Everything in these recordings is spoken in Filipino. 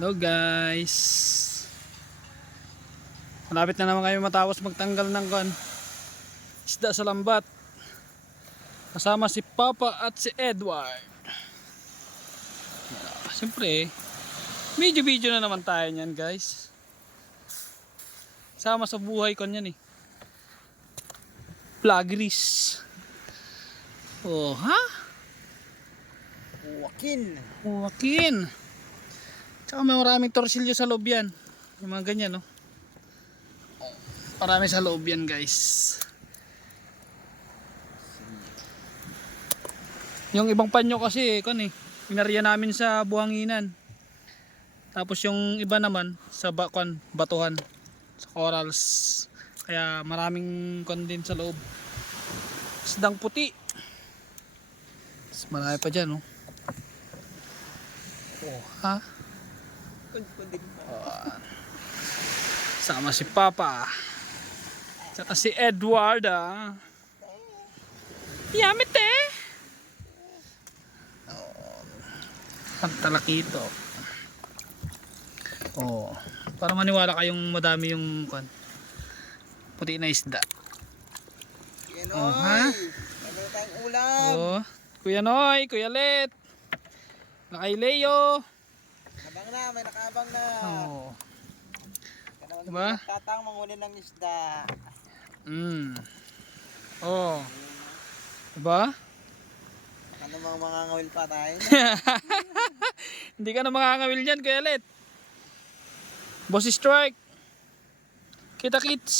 Hello guys. Malapit na naman kayo matapos magtanggal ng isda sa lambat. Kasama si Papa at si Edward. Siyempre, video na naman tayo niyan guys. Sama sa buhay ko niyan eh. Vloggeries. Oh, ha? Wakin. Tsaka may maraming torsilyo sa loob yan. Yung mga ganyan, no? Marami sa loob yan, guys. Yung ibang panyo kasi, pinariya namin sa buhanginan. Tapos yung iba naman, sa batuhan, sa corals. Kaya maraming din sa loob. Isdang puti. Mas marami pa dyan, no? Oh, ha? Sama si Papa. Saka si Edward, ah. Yamit eh. Ang talakito. Oh, para maniwala kayong madami yung puti na isda. Oh, ha? Ano tayong ulam? Oh, Kuya Noy, Kuya Let. Nakay Leo. Abang na, may nakaabang na. Oh. Diba? Tatang manghuli ng isda. Oh. Diba? Ano mga ngawil pa tayo? Hindi ka na makakawil dyan, Kuya Let. Boss Strike. Kita kits.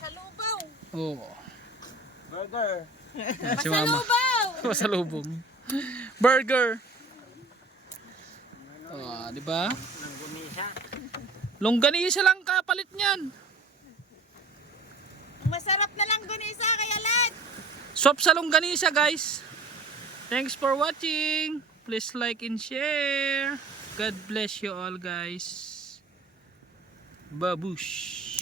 Sa lubaw. Oh. Burger. Si Mama. Lubaw. Masalubong. Burger. Oh, di ba? Longganisa lang kapalit niyan. Masarap na lang gunisa kaya lad. Swap sa longganisa, guys. Thanks for watching. Please like and share. God bless you all, guys. Babush.